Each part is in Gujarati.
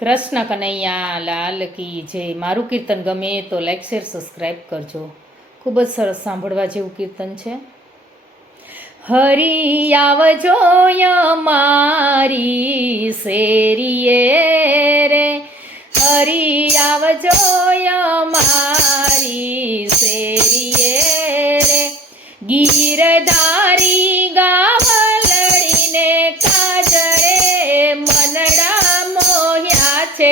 કૃષ્ણ કનૈયા, લાલ કી જય. મારું કીર્તન ગમે તો લાઈક શેર સબસ્ક્રાઈબ કરજો. ખૂબ જ સરસ સાંભળવા જેવું કીર્તન છે. હરી આવજો મારી શેરીએ રે. હરી આવજો મારી શેરીએ રે. ગીરધારી ગાવલડીને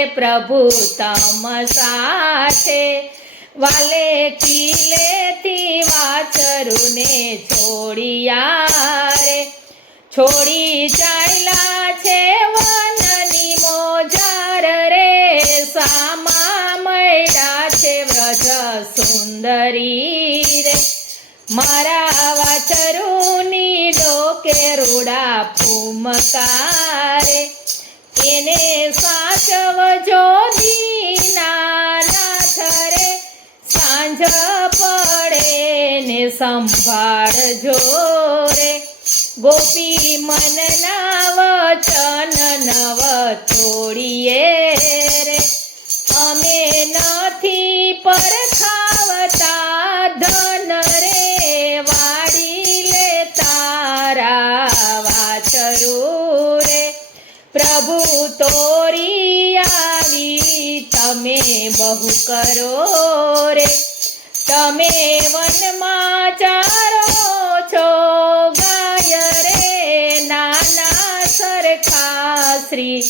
પ્રભુ તમ સાથે. વાલે કિલેથી વાચરુને છોડિયા રે છોડી ચાલ્યા છે વનની મોજાર રે. સામા મળ્યા છે વ્રજ સુંદરી રે. મારા વાચરુની ડોકે રૂડા ફૂમકારે. એને સાચવજો દીનાનાથ રે. સાંજ પડે ને સંભાળજો રે. ગોપી મનના વચન નવ તોડીએ રે. અમે નથી પરખાવતા ધન રે. વાડી લે તારા વાચરું રે. પ્રભુ તોરી આવી, તમે બહુ કરો રે. તમે વનમાં ચારો છો ગાય રે નાના સરખા શ્રી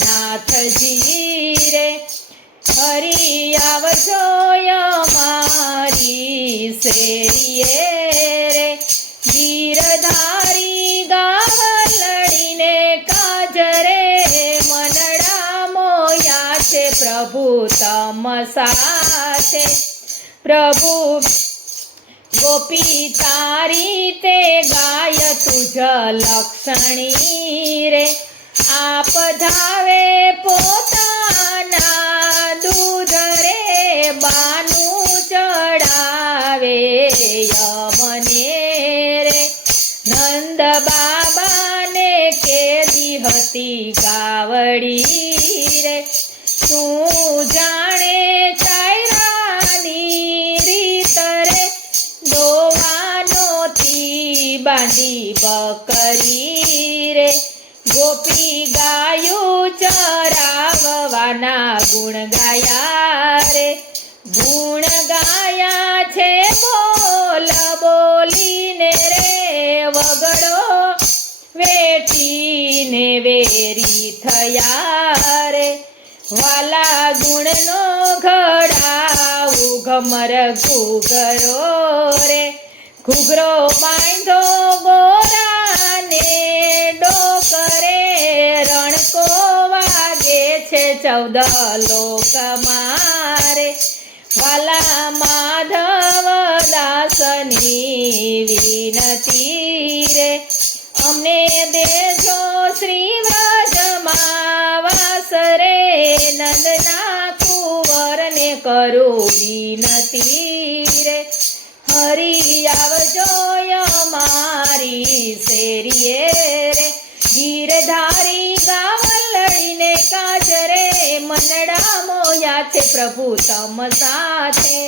નાથજી રે. હરી આવજો મારી શેરીએ રે. ગીરધારી પ્રભુ તમ સાથે. પ્રભુ, ગોપી તારી તે ગાય તુજ લક્ષણી રે. આપ ધાવે પોતાના દૂધ રે, બાનું ચડાવે યમને રે. નંદ બાબાને કેદી હતી ગાવડી રે. તું જાણે ચાયરાની રીત રે. દોવાનોથી બાંધી બકરી રે. ગોપી ગાયું ચરાવવાના ગુણ ગાયા ગુણ ગાયા છે બોલ બોલીને રે. વગડો વેઠીને વેરી થયા રે. વાલા ગુણનો ઘડાઉ ઘમર ઘૂઘરો રે. ઘૂઘરો બાંધો ગોરાને ડોકરે રણકો વાગે છે ચૌદ લોક મારે. વાલા માધવ દાસની વિનતી રે. અમને દેજો શ્રી વ્રજમાં વાસ રે. નંદના કુંવરને કરો વિનતી રે હરી આવજો મારી શેરીએ રે ગીરધારી ગાવલડીને કાજરે મનડા મોયા છે પ્રભુ તમ સાથે